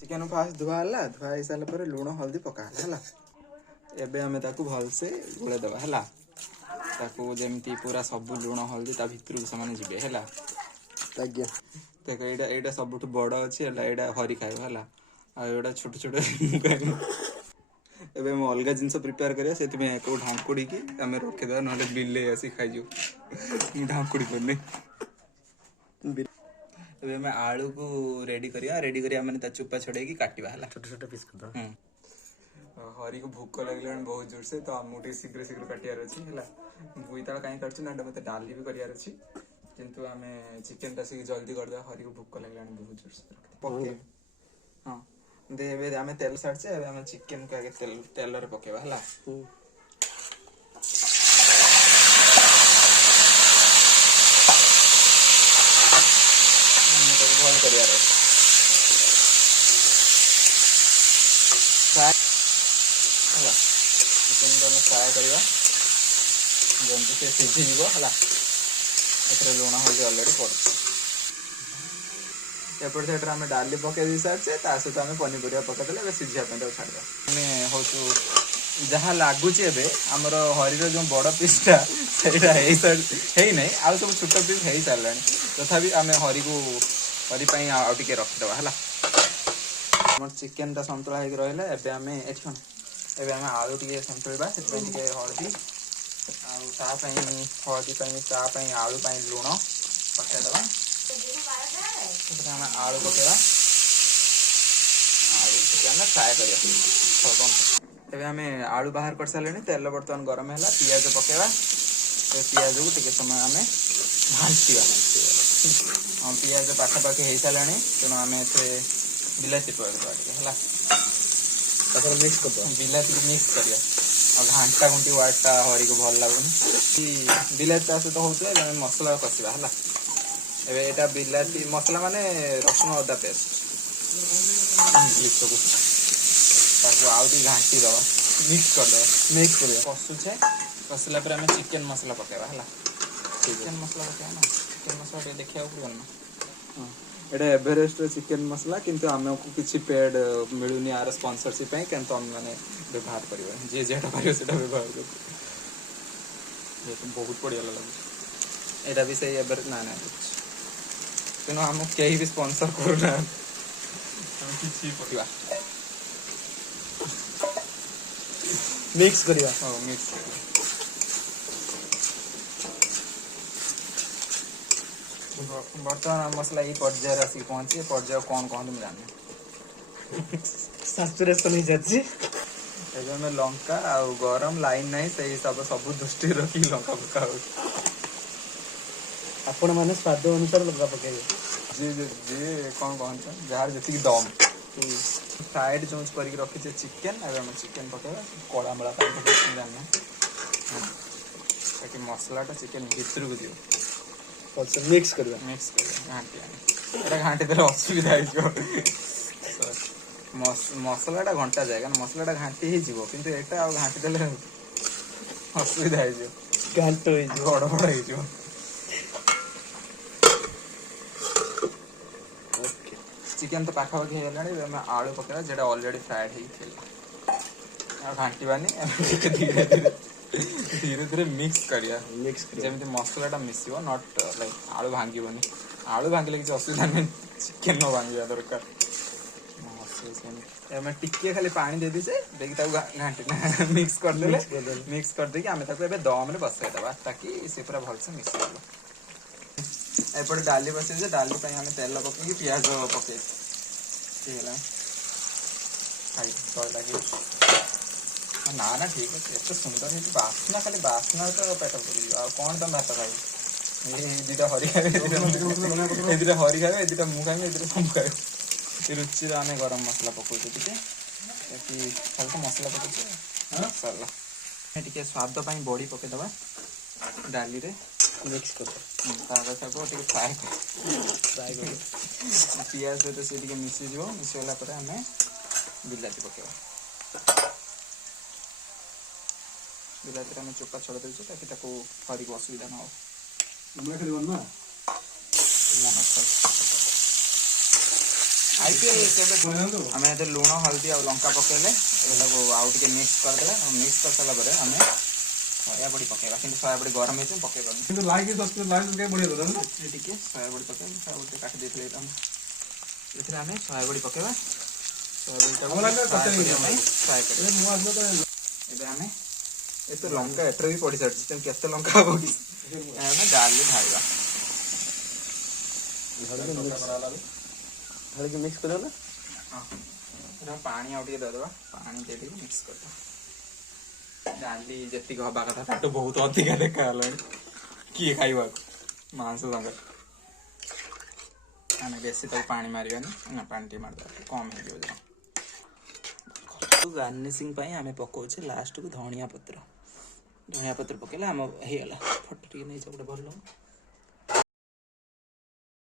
Chicken fast धुआ ही सारा पर लुण हल्दी पका है एबे हमें ताकू भलसे गोले दबा है ताकू जेमती पूरा सब लुण हल्दी ता भितर से जीवे है देखो एटा सब बड़ अच्छी एटा हरी खाइब है आटा छोट छोट एबे हम अलग जिन प्रिपेयर करिया से ढांकुड़ी की आम रखीद ना बिले आसी खाई ढांकुड़ी करनी एबे मैं आलू को रेडी करिया माने ता चुप्पा छड़े की काटिबा हला छोटे छोटे पीस कर दो। हरी को भूख लगले बहुत जोर से तो आमु शीघ्र शीघ्र काटियार अछि हला बुईताल काई करछु ना मते डाली भी करियार अछि किंतु आमे चिकन ता से जल्दी कर दे हरी को भूख लगले बहुत जोर से पके हां दे एबे आमे तेल साडछे एबे आमे चिकन को आगे तेल रे पकेबा हला करियार चिकन को फ्राए करवा जमी से सीझीज है लुण हल्दी अलरेडी पड़े एपट साइड आम डाली पकई दी सारे सहित आम पनीपरिया पकईदे सीझापी छाड़ा हूँ जहाँ लगुच आमर हरीर जो बड़ पीसटा से ना आउ सब छोट पीस हो सारा तथापि आम हरी को हरी आउ टे रखीदे है चिकेन टा सतुला हो रहा एबे आम आलू टे सतुला से हल्दी हल्दी आलू लुण पकईदे आलू पकेवा आलू चिकन फ्राए कर आम आलू बाहर कर सारे तेल बर्तमान गरम है पियाज पकेवा पियाज को टे समय आम भांटा हाँ पियाज पाखापाखि हो सारे तेणु आम बिलाती पकड़ा मिक्स कर दो बिलाती मिक्स कर घाटा घुंटी वार्डटा हरी को भल लगुनि बिलाती सहित होता मसला कषा है एबे एटा बिलाती मसला माने रसुण अदा पेस्ट आउ घाटी दवा मिक्स कर कषुचे कषला पर चिकेन मसला पकेबा है चिकेन मसला पकेबा ना चिकेन मसला देखा पड़ो ना एटा एवरेस्ट चिकेन मसला किंतु आमको किसी पेड मिलूनी यार स्पॉन्सरशिप किंतु आम मैंने व्यवहार कर जी जेटा कर व्यवहार कर बहुत बढ़िया लगे एटा भी सही एवरेज ना ना तेणु आम कहीं भी स्पॉन्सर करूना मिक्स करिया मिक्स बर्तमान मसला ये पर्याय आसिक पहुंची पर्याय कौन कहते मुझे जानी सैचुरेशन हो जाती एबे लंका आ गरम लाइन नहीं से हिसाब सब दृष्टि रखी लंका पका आपण माने स्वाद अनुसार लगा पकेबे जी जी जी कौन कहते जार जति दम फ्राइड जो करके रखी चिकेन एबे हम चिकेन पकेबा कड़ा मळा पानी जाना ताकि मसलाटा चिकेन भीतर को दियो मिक्स कर घाटी घाटी देले असुविधा मसलाटा घंटा जाए मसलाटा घाटी ही जीवो किंतु एटा आ घाटी देले असुविधा हो घाटो गड़बड़ हो चिकेन तो पाखापाखि होगा आलू पकेवा जेटा ऑलरेडी फ्राइड हो घाटवानी धीरे धीरे धीरे धीरे मिक्स करिया जमी मसलाटा मिसिबो नॉट लाइक आलू भांगीबनी आलू भांगिले किसी असुविधा नहीं चिकेन न भांगा दरकार टिके खाली पानी दे दीजे देखी घाटी मिक्स करदे आम दम बसई दबा ताकि सी पूरा भलसे मिक्स कर एपटे डाली बसई डाली आम तेल पकई पियाज पकई ना ना ठीक है एत सुंदर है बास्ना खाली बास्ना तो पेट पड़ कौन तुम भात खाई दुटा हरी खाए दुटा हरी खाए दुटा मु खाई सब खाए रुचि आम गरम मसला पकाउे टे खाली मसला पकाउे सरला टे स्वाद बड़ी पकईदबा डाली रे मिक्स कर फ्राए पियाज सहित सी मिसीज मिसला आम बिलाती पकेवा बिलाती आम चोपा छड़ देचु ताकि हरी को असुविधा न हो आईपीएल केबे आमे एते लूण हल्दी और लंका पकेले एटाको आउ टिके मिक्स करदेला मिक्स कर साला परे आमे सोया बड़ी पकेबा किंतु सोया बड़ी गरम हेते पकेबा କିନ୍ତୁ ଲାଇକ୍ ସବସ୍କ୍ରାଇବ ଲାଇକ୍ के बढ़िया करदे ना टिके सोया बड़ी पकेबा सोया बड़ी काट देथले हम एथरे आमे सोया बड़ी पकेबा सोया बड़ी हमरा के कते फ्राई कर ए मुआ तो एबे आमे एते लंका एथरे भी पड़ी सट सिस्टम केते लंका हो कि आमे डाली ढाईबा हल्दी मिक्स कर ना हां पानी आउ टिके दे देबा पानी दे दी मिक्स कर दो डाली जति हवा कथा ताटो बहुत अधिक देखा हलानी किए खाइबा मांस संग आमे बेसी तो पानी मारिबानी ना पानी टी मार दे कम हे जो तो गार्निशिंग पई आमे पकोचे लास्ट को धनिया पत्र पकेला हम हेला फट टिके नै छ गोटे भल